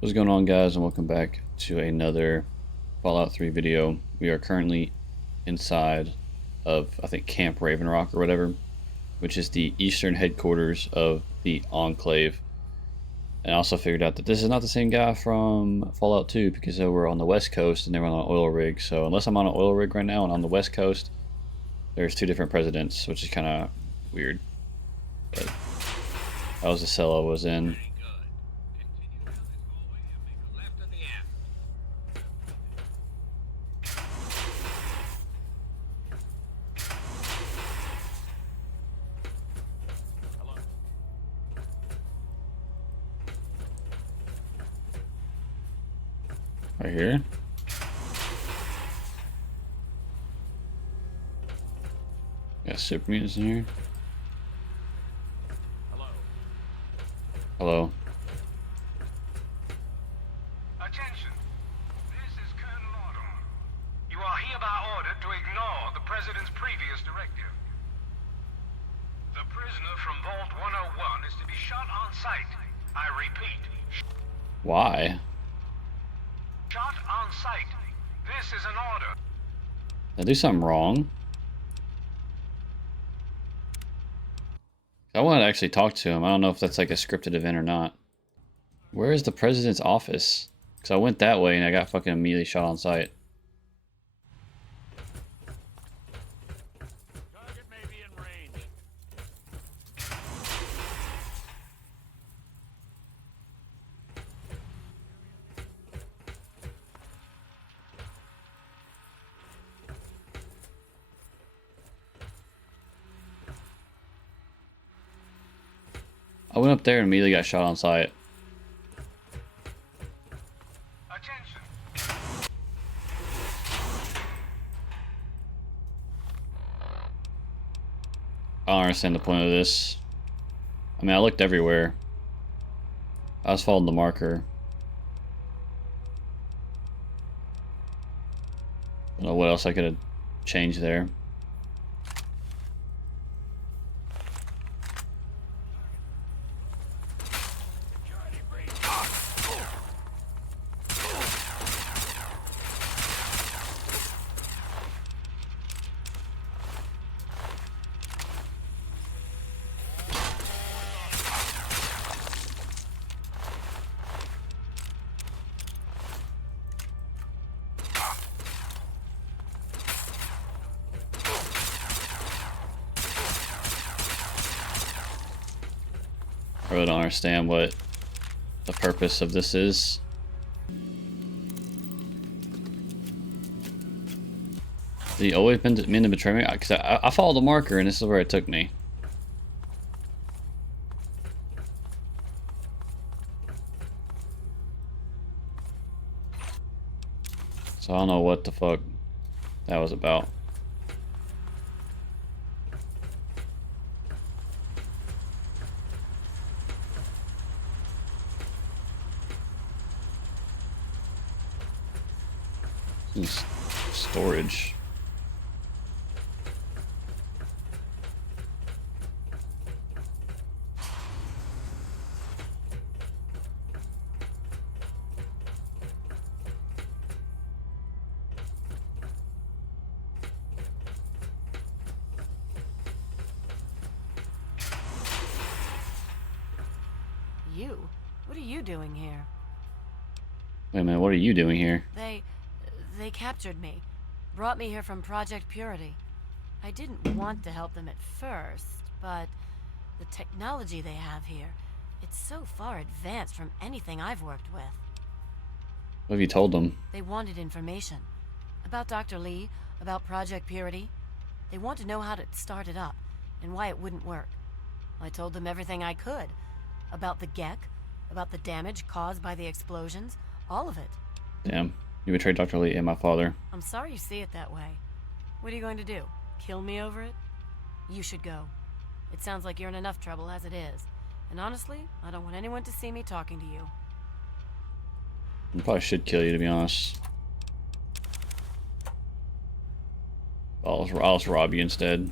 What's going on, guys, and welcome back to another Fallout 3 video. We are currently inside of, I think, Camp Raven Rock or whatever, which is the eastern headquarters of the Enclave. And I also figured out that this is not the same guy from Fallout 2 because they were on the west coast and they were on an oil rig. So unless I'm on an oil rig right now and on the west coast, there's two different presidents, which is kind of weird. But that was the cell I was in. Right here. Got super mutants in here. Hello. Attention. This is Colonel Autumn. You are hereby ordered to ignore the President's previous directive. The prisoner from Vault 101 is to be shot on sight. I repeat. Why? Shot on sight. This is an order. Did I do something wrong? I want to actually talk to him. I don't know if that's like a scripted event or not. Where is the president's office? Because I went that way and I got fucking immediately shot on sight. Target may be in range. I went up there and immediately got shot on sight. Attention. I don't understand the point of this. I mean, I looked everywhere. I was following the marker. I don't know what else I could have changed there. I really don't understand what the purpose of this is. Has he always been meant to betray me? Because I followed the marker and this is where it took me. So I don't know what the fuck that was about. Storage. You? What are you doing here? Wait a minute, what are you doing here? They captured me. Brought me here from Project Purity. I didn't want to help them at first, but the technology they have here, it's so far advanced from anything I've worked with. What have you told them? They wanted information. About Dr. Lee, about Project Purity. They want to know how to start it up, and why it wouldn't work. I told them everything I could. About the Gek, about the damage caused by the explosions, all of it. Damn, you betrayed Dr. Lee and my father. I'm sorry you see it that way. What are you going to do? Kill me over it? You should go. It sounds like you're in enough trouble as it is. And honestly, I don't want anyone to see me talking to you. I probably should kill you, to be honest. I'll just rob you instead.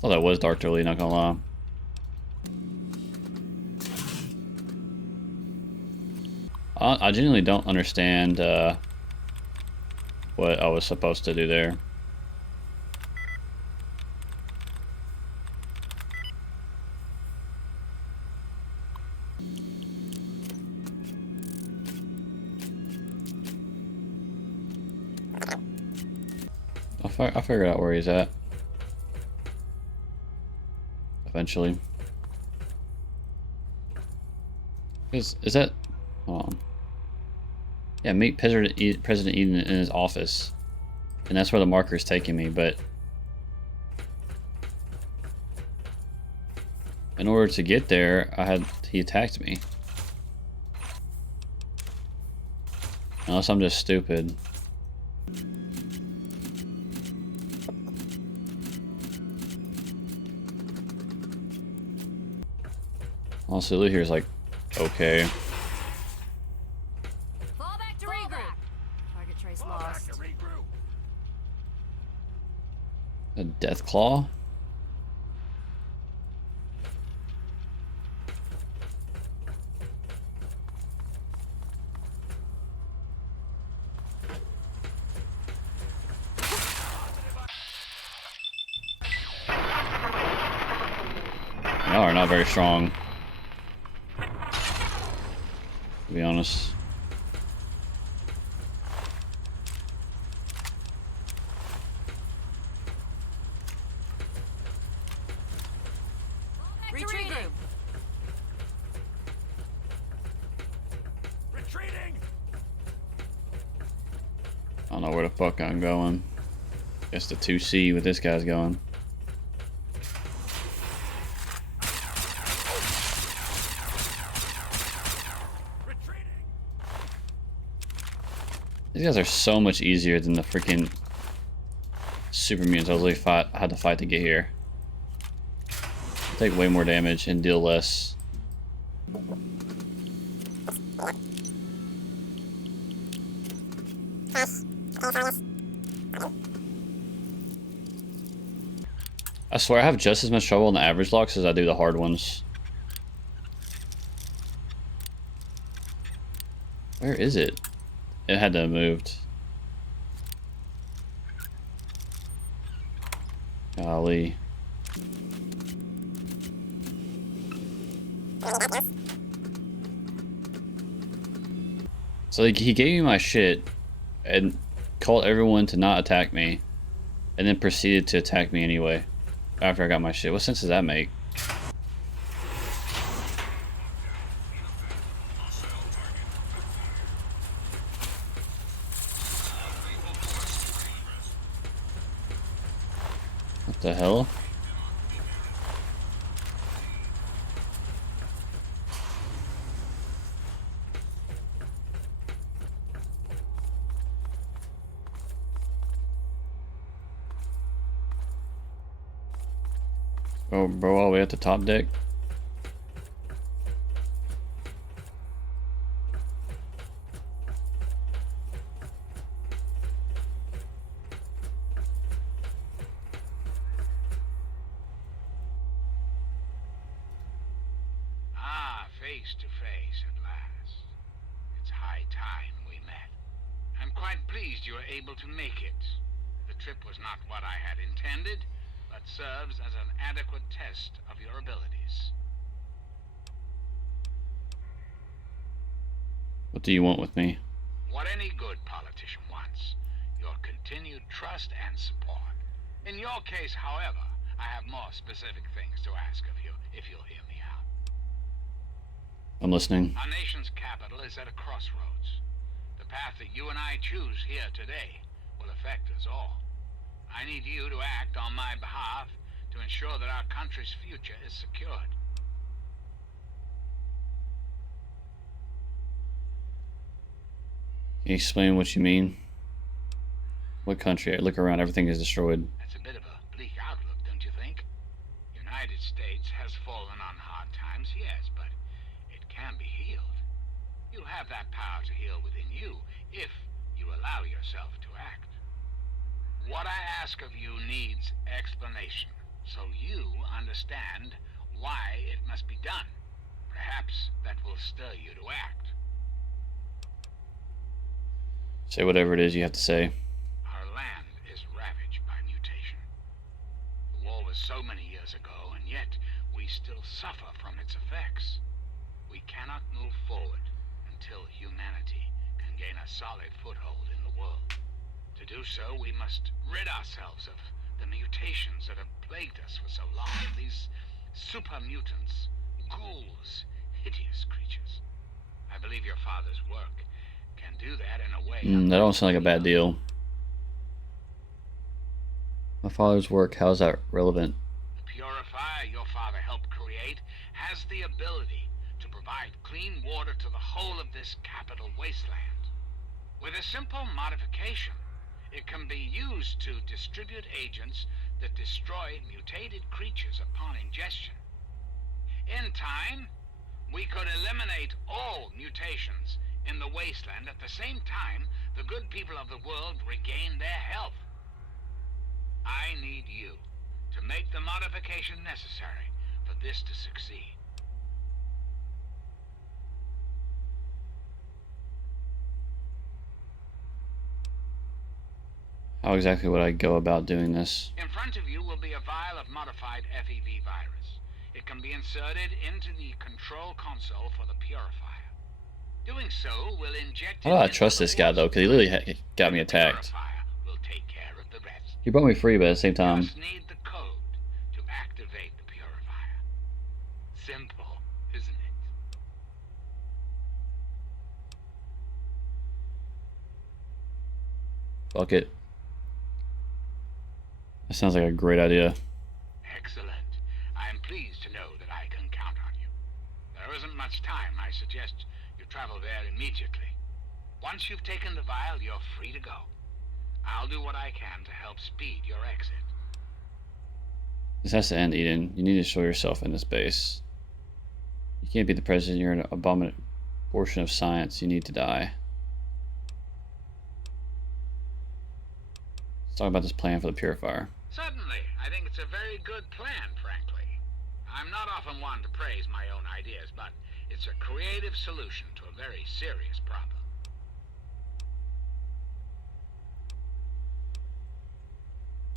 Thought that was Dr. Lee, not gonna lie. I genuinely don't understand what I was supposed to do there. I figured out where he's at. Eventually. Is that... Hold on. Yeah, meet President Eden in his office. And that's where the marker is taking me, but... in order to get there, he attacked me. Unless I'm just stupid. Also, loot here is like, okay. Fall back to regroup. Target trace lost. A death claw? Y'all are not very strong, to be honest. Retreating. Retreating. I don't know where the fuck I'm going. Guess the 2C with this guy's going. These guys are so much easier than the freaking super mutants I was had to fight to get here. They take way more damage and deal less. I swear I have just as much trouble in the average locks as I do the hard ones. Where is it? It had to have moved. Golly. So he gave me my shit and called everyone to not attack me, and then proceeded to attack me anyway after I got my shit. What sense does that make? What the hell? Oh, bro, all the way at the top deck. Face to face at last. It's high time we met. I'm quite pleased you were able to make it. The trip was not what I had intended, but serves as an adequate test of your abilities. What do you want with me? What any good politician wants. Your continued trust and support. In your case, however, I have more specific things to ask of you, if you'll hear me out. I'm listening. Our nation's capital is at a crossroads. The path that you and I choose here today will affect us all. I need you to act on my behalf to ensure that our country's future is secured. Can you explain what you mean? What country? I look around, everything is destroyed. That's a bit of a bleak outlook, don't you think? United States has fallen on hard times, yes, but it can be healed. You have that power to heal within you if you allow yourself to act. What I ask of you needs explanation, so you understand why it must be done. Perhaps that will stir you to act. Say whatever it is you have to say. Our land is ravaged by mutation. The war was so many years ago, and yet we still suffer from its effects. We cannot move forward until humanity can gain a solid foothold in the world. To do so, we must rid ourselves of the mutations that have plagued us for so long. These super mutants, ghouls, hideous creatures. I believe your father's work can do that in a way. That don't sound like a bad deal. My father's work, how's that relevant? The purifier your father helped create has the ability to provide clean water to the whole of this capital wasteland. With a simple modification, it can be used to distribute agents that destroy mutated creatures upon ingestion. In time, we could eliminate all mutations in the wasteland. At the same time, the good people of the world regain their health. I need you to make the modification necessary for this to succeed. How exactly would I go about doing this? In front of you will be a vial of modified FEV virus. It can be inserted into the control console for the purifier. Doing so will inject. How do I trust this guy though? Because he literally got me attacked. Will take care of the rest. He brought me free, but at the same time, Just need the code to activate the purifier. Simple, isn't it? fuck it. That sounds like a great idea. Excellent. I am pleased to know that I can count on you. There isn't much time. I suggest you travel there immediately. Once you've taken the vial, you're free to go. I'll do what I can to help speed your exit. This has to end, Eden. You need to show yourself in this base. You can't be the president. You're an abortion of science. You need to die. Let's talk about this plan for the purifier. Certainly. I think it's a very good plan, frankly. I'm not often one to praise my own ideas, but it's a creative solution to a very serious problem.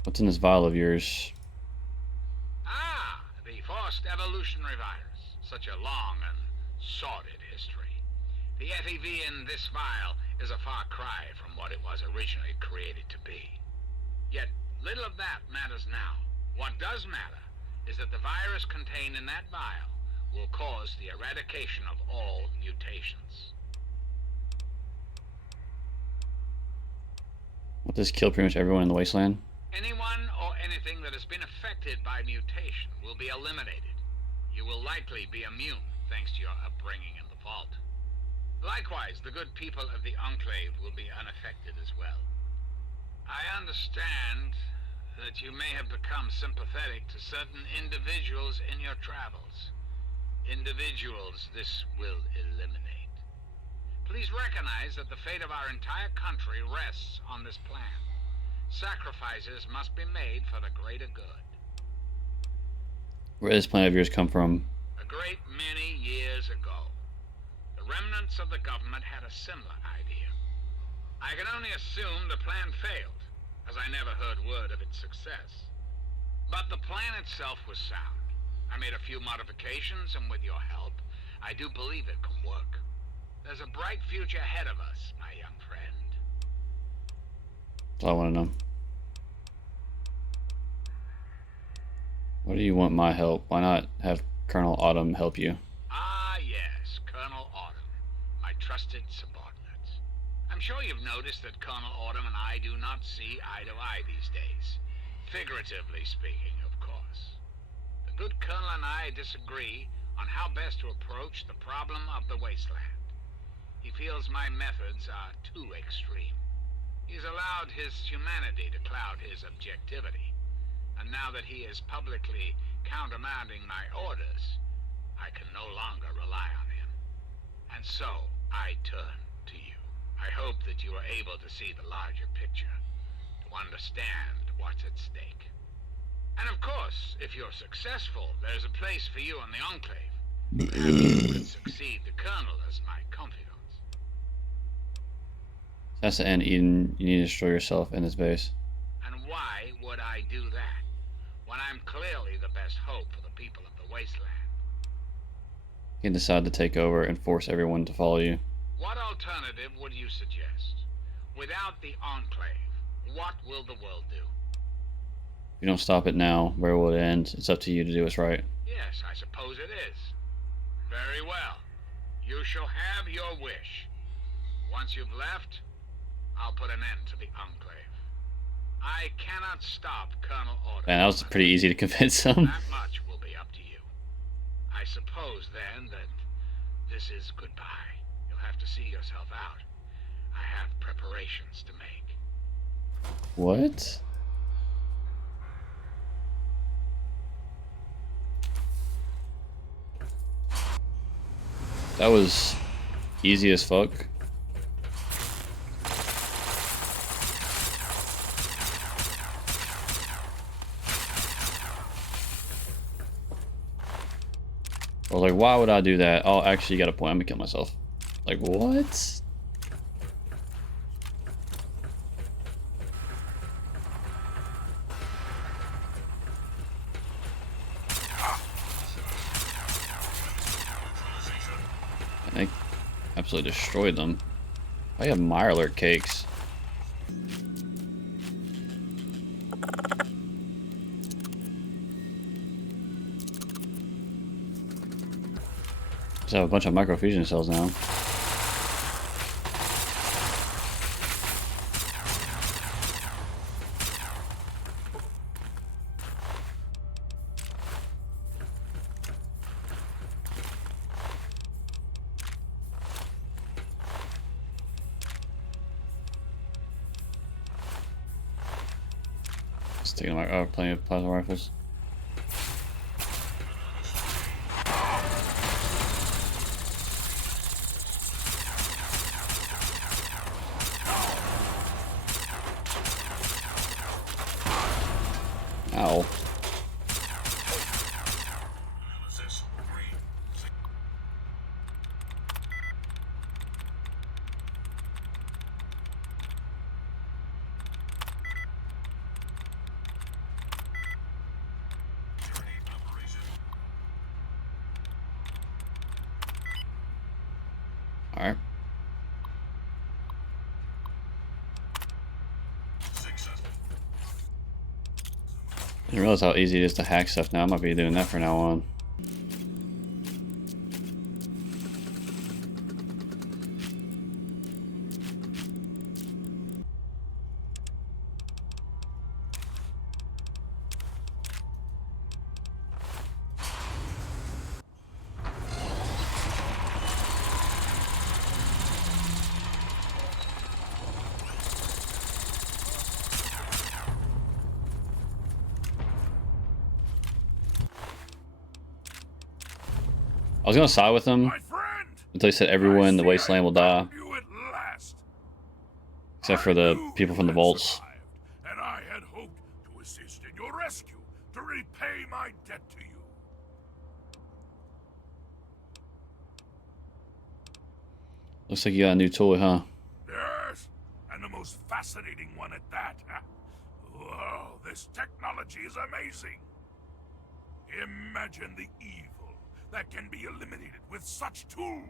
What's in this vial of yours? Ah, the forced evolutionary virus. Such a long and sordid history. The FEV in this vial is a far cry from what it was originally created to be. Yet, little of that matters now. What does matter is that the virus contained in that vial will cause the eradication of all mutations. Will this kill pretty much everyone in the wasteland? Anyone or anything that has been affected by mutation will be eliminated. You will likely be immune thanks to your upbringing in the vault. Likewise, the good people of the Enclave will be unaffected as well. I understand that you may have become sympathetic to certain individuals in your travels. Individuals this will eliminate. Please recognize that the fate of our entire country rests on this plan. Sacrifices must be made for the greater good. Where did this plan of yours come from? A great many years ago, the remnants of the government had a similar idea. I can only assume the plan failed, as I never heard word of its success. But the plan itself was sound. I made a few modifications, and with your help, I do believe it can work. There's a bright future ahead of us, my young friend. That's all I want to know. Why do you want my help? Why not have Colonel Autumn help you? Ah, yes, Colonel Autumn, my trusted subordinate. I'm sure you've noticed that Colonel Autumn and I do not see eye to eye these days. Figuratively speaking, of course. The good Colonel and I disagree on how best to approach the problem of the wasteland. He feels my methods are too extreme. He's allowed his humanity to cloud his objectivity. And now that he is publicly countermanding my orders, I can no longer rely on him. And so, I turn to you. I hope that you are able to see the larger picture, to understand what's at stake. And of course, if you're successful, there's a place for you in the Enclave. Perhaps you could succeed the Colonel as my confidant. That's the end, Eden. You need to destroy yourself in this base. And why would I do that, when I'm clearly the best hope for the people of the wasteland? You can decide to take over and force everyone to follow you. What alternative would you suggest? Without the Enclave, what will the world do? If you don't stop it now, where will it end? It's up to you to do what's right. Yes, I suppose it is. Very well. You shall have your wish. Once you've left, I'll put an end to the Enclave. I cannot stop Colonel Autumn. Man, that was pretty easy to convince him. That much will be up to you. I suppose, then, that this is goodbye. You'll have to see yourself out. I have preparations to make. What? That was easy as fuck. I was like, why would I do that? Oh, actually, you got a point. I'm gonna kill myself. Like, what? And they absolutely destroyed them. I have Mirelurk cakes. Just have a bunch of microfusion cells now. Let's take plenty of plasma rifles. Ow. Alright. I didn't realize how easy it is to hack stuff now. I might be doing that from now on. I was gonna side with them My friend! until he said everyone in the wasteland will die, You at last. except for the people from the vaults. Survived, and I had hoped to assist in your rescue, to repay my debt to you. Looks like you got a new toy, huh? Yes, and the most fascinating one at that. Whoa, this technology is amazing. Imagine the evil that can be eliminated with such tools.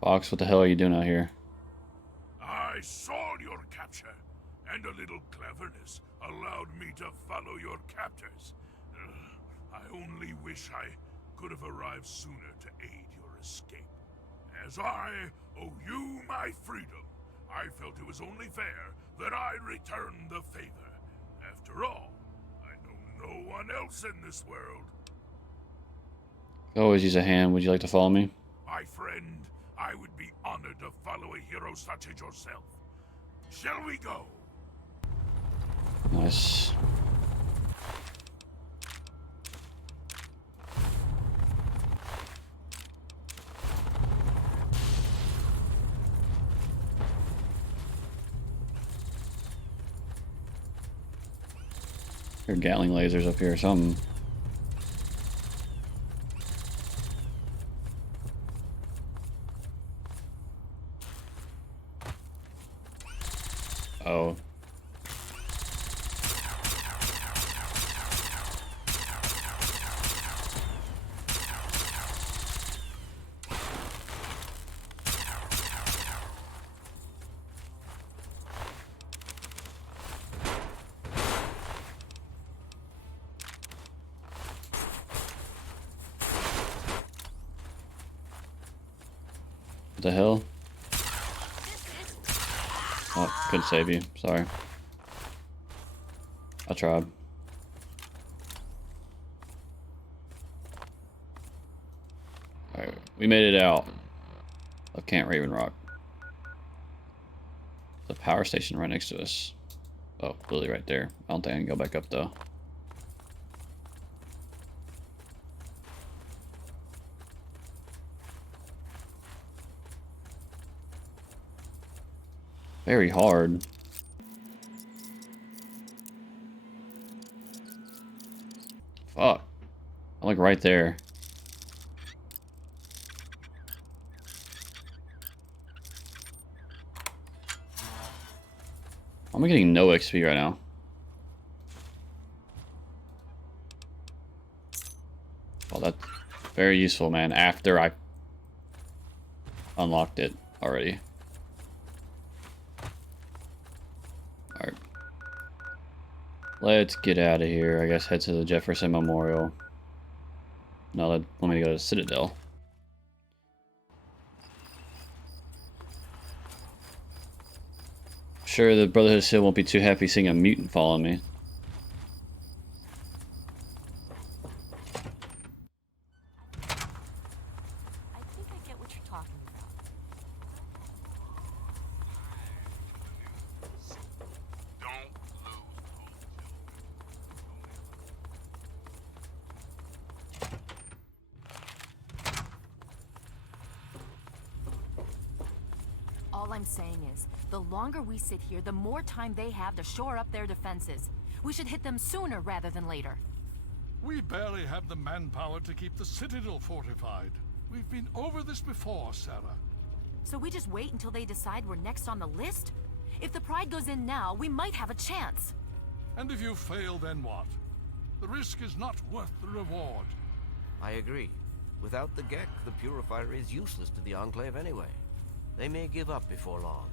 Fox, what the hell are you doing out here? I saw your capture, and a little cleverness allowed me to follow your captors. I only wish I could have arrived sooner to aid your escape. As I owe you my freedom, I felt it was only fair that I return the favor. After all, I know no one else in this world. Always use a hand. Would you like to follow me? My friend, I would be honored to follow a hero such as yourself. Shall we go? Nice. There are Gatling lasers up here or something. Oh. What the hell? Oh, couldn't save you. Sorry. I tried. Alright, we made it out of Camp Raven Rock. The power station right next to us. Oh, Lily right there. I don't think I can go back up though. Very hard. Fuck. I'm like right there. I'm getting no XP right now. Well, that's very useful, man, after I unlocked it already. Alright. Let's get out of here. I guess head to the Jefferson Memorial. No, let me go to the Citadel. Sure, the Brotherhood of Steel won't be too happy seeing a mutant following me. I think I get what you're talking about. Don't lose hope. All I'm saying is, the longer we sit here, the more time they have to shore up their defenses. We should hit them sooner rather than later. We barely have the manpower to keep the Citadel fortified. We've been over this before, Sarah. So we just wait until they decide we're next on the list? If the Pride goes in now, we might have a chance. And if you fail, then what? The risk is not worth the reward. I agree. Without the Gek, the Purifier is useless to the Enclave anyway. They may give up before long.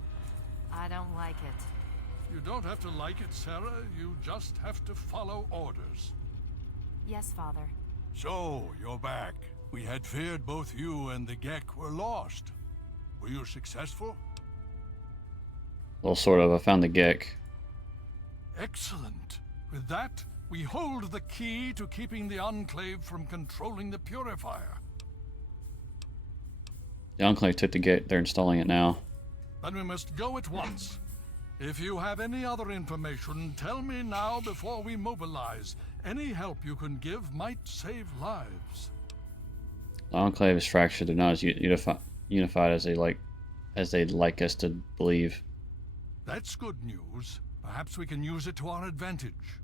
I don't like it. You don't have to like it, Sarah. You just have to follow orders. Yes, Father. So, you're back. We had feared both you and the Gek were lost. Were you successful? Well, sort of. I found the Gek. Excellent. With that, we hold the key to keeping the Enclave from controlling the Purifier. The Enclave took the Gek. They're installing it now. Then we must go at once. If you have any other information, tell me now before we mobilize. Any help you can give might save lives. The Enclave is fractured. They're not as unified as they'd like us to believe. That's good news. Perhaps we can use it to our advantage.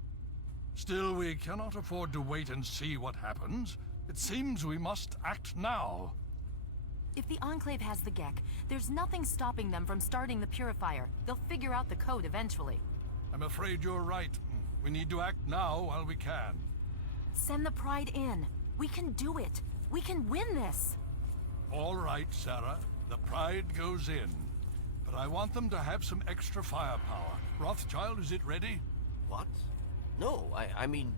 Still, we cannot afford to wait and see what happens. It seems we must act now. If the Enclave has the Gek, there's nothing stopping them from starting the Purifier. They'll figure out the code eventually. I'm afraid you're right. We need to act now while we can. Send the Pride in. We can do it. We can win this. All right, Sarah. The Pride goes in. But I want them to have some extra firepower. Rothschild, is it ready? What? No, I mean,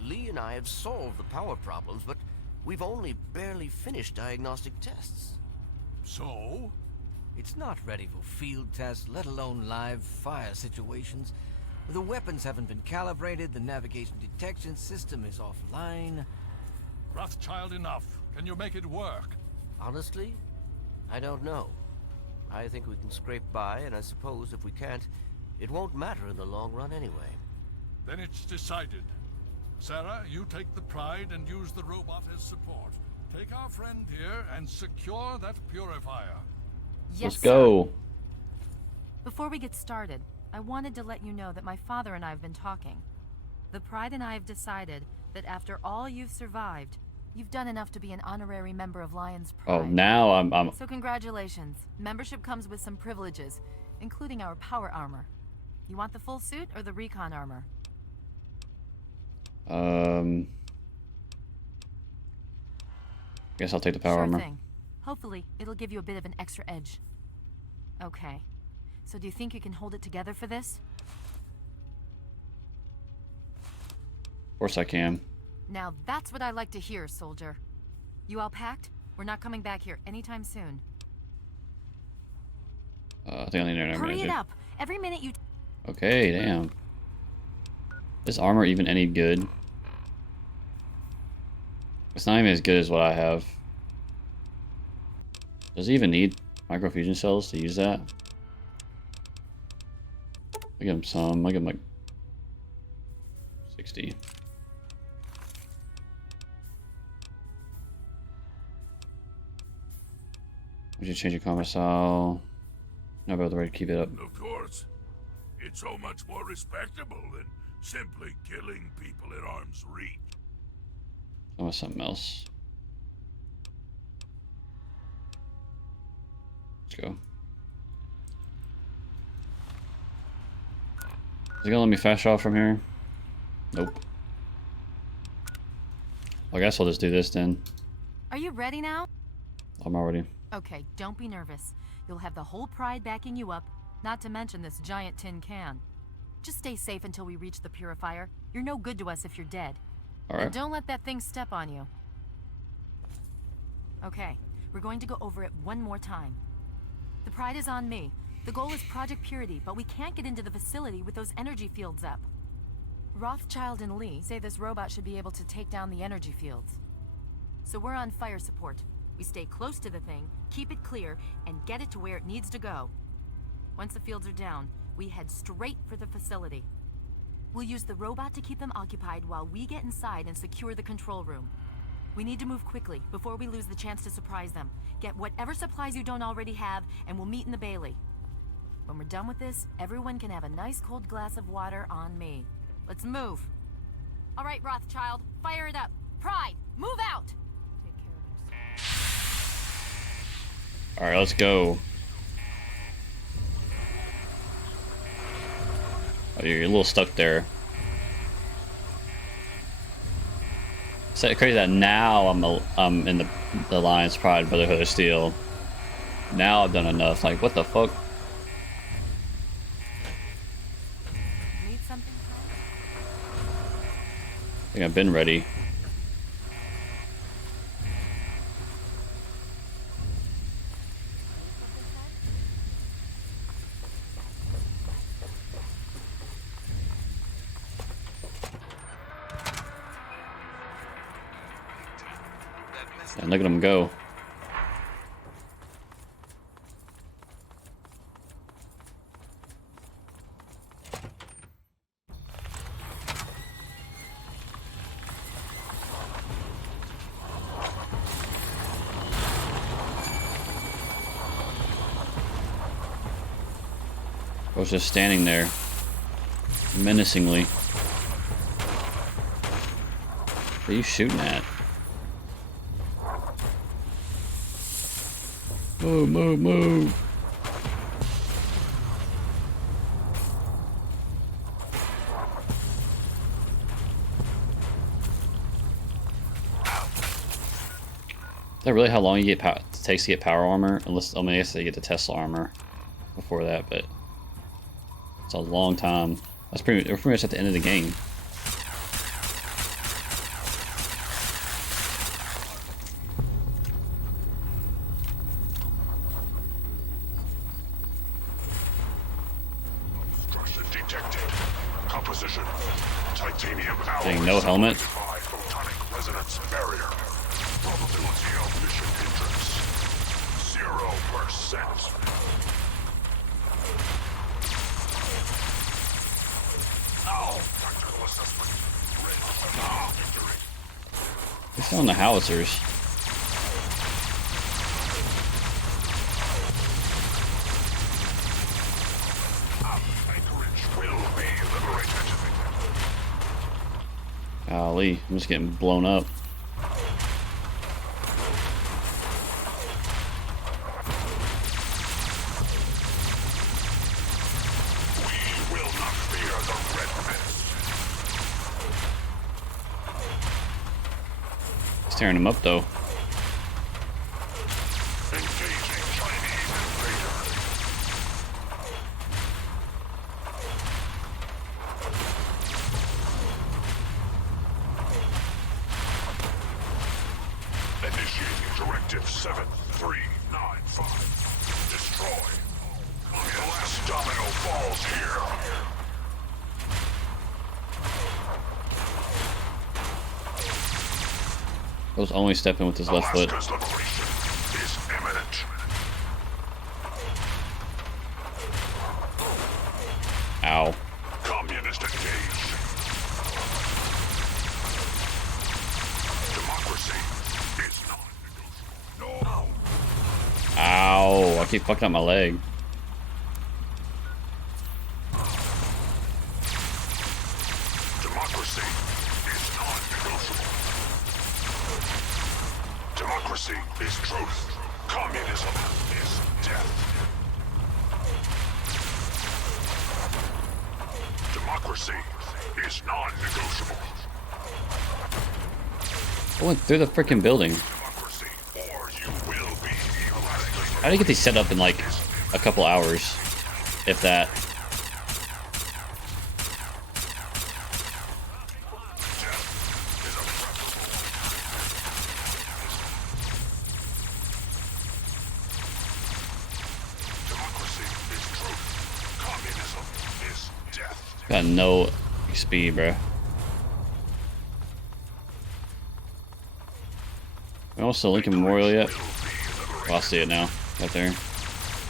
Lee and I have solved the power problems, but we've only barely finished diagnostic tests. So? It's not ready for field tests, let alone live fire situations. The weapons haven't been calibrated, the navigation detection system is offline. Rothschild, enough. Can you make it work? Honestly, I don't know. I think we can scrape by, and I suppose if we can't, it won't matter in the long run anyway. Then it's decided. Sarah, you take the Pride and use the robot as support. Take our friend here and secure that Purifier. Yes, Let's sir. go. Before we get started, I wanted to let you know that my father and I have been talking. The Pride and I have decided that after all you've survived, you've done enough to be an honorary member of Lion's Pride. Oh, now I'm So congratulations. Membership comes with some privileges, including our power armor. You want the full suit or the recon armor? Guess I'll take the power Sure armor. thing. Hopefully, it'll give you a bit of an extra edge. Okay. So do you think you can hold it together for this? Of course I can. Now that's what I like to hear, soldier. You all packed? We're not coming back here anytime soon. I think I need an Hurry magic. it up! Every minute you... Okay, damn. Is armor even any good? It's not even as good as what I have. Does he even need microfusion cells to use that? I give him some. I give him like 60. Would you change your combat style? Not about the way to keep it up. Of course. It's so much more respectable than simply killing people at arm's reach. I want something else. Let's go. Is he gonna let me fast travel from here? Nope. Well, I guess I'll just do this then. Are you ready now? I'm already. Okay, don't be nervous. You'll have the whole Pride backing you up, not to mention this giant tin can. Just stay safe until we reach the purifier. You're no good to us if you're dead. Alright. And don't let that thing step on you. Okay, we're going to go over it one more time. The Pride is on me. The goal is Project Purity, but we can't get into the facility with those energy fields up. Rothschild and Lee say this robot should be able to take down the energy fields. So we're on fire support. We stay close to the thing, keep it clear, and get it to where it needs to go. Once the fields are down, we head straight for the facility. We'll use the robot to keep them occupied while we get inside and secure the control room. We need to move quickly before we lose the chance to surprise them. Get whatever supplies you don't already have, and we'll meet in the Bailey. When we're done with this, everyone can have a nice cold glass of water on me. Let's move. All right, Rothschild, fire it up. Pride, move out! Take care of yourself. Alright, let's go. Oh, you're a little stuck there. It's crazy that now I'm in the Alliance, Pride, Brotherhood of Steel. Now I've done enough. Like, what the fuck? Need something, friend? I think I've been ready. And look at him go. I was just standing there, menacingly. What are you shooting at? Move, move, move. Is that really how long you get takes to get power armor? Unless, I mean, I guess they get the Tesla armor before that, but it's a long time. We're pretty much at the end of the game. Detected. Composition. Titanium alloy. Dang, no helmet. By photonic resonance barrier. Probability of mission hindrance. 0%. Tactical assessment. Victory. They're still on the howitzers. Anchorage will be liberated. Golly, I'm just getting blown up. We will It's tearing him up though. Engaging Chinese invader. Initiating Directive 7395. Destroy. The last domino falls here. I was only stepping with his left foot. Alaska's liberation is imminent. Ow. Communist engaged. Democracy is non-negotiable. No. Ow. I keep fucking up my leg. Democracy is non-negotiable. Democracy is truth. Communism is death. Democracy is non-negotiable. I went through the freaking building. Democracy, or you will be eradicated. How do you get these set up in like a couple hours? If that. Democracy is truth. Communism is death. Got no speed, bro. We almost the Lincoln Memorial yet? Oh, I see it now. Right there.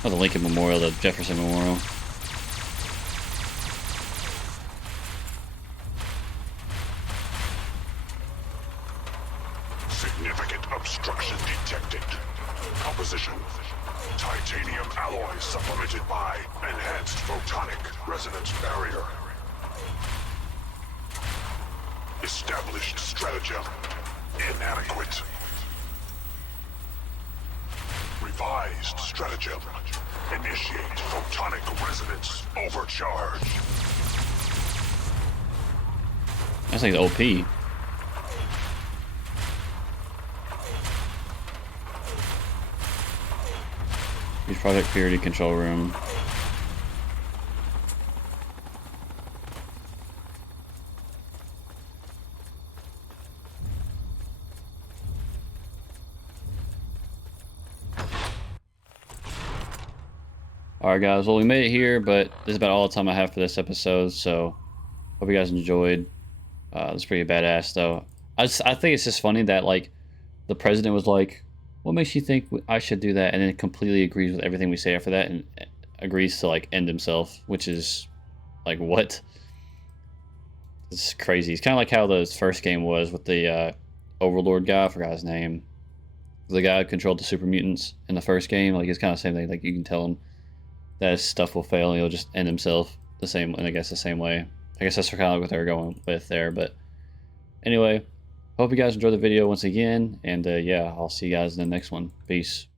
Not the Lincoln Memorial, the Jefferson Memorial. Significant obstruction detected. Composition. Titanium alloy supplemented by enhanced photonic resonance barrier. Established stratagem. Inadequate. Revised stratagem. Initiate photonic resonance overcharge. That's like the OP. Use Project Purity control room. Alright guys, well we made it here, but this is about all the time I have for this episode, so hope you guys enjoyed. It's pretty badass though. I think it's just funny that like the president was like, what makes you think I should do that? And then completely agrees with everything we say after that and agrees to like end himself, which is like what? It's crazy. It's kind of like how the first game was with the Overlord guy. I forgot his name. The guy who controlled the super mutants in the first game. Like it's kind of the same thing. Like you can tell him that his stuff will fail and he'll just end himself the same, and I guess the same way. I guess that's kind of like what they were going with there. But anyway, hope you guys enjoyed the video once again, and yeah, I'll see you guys in the next one. Peace.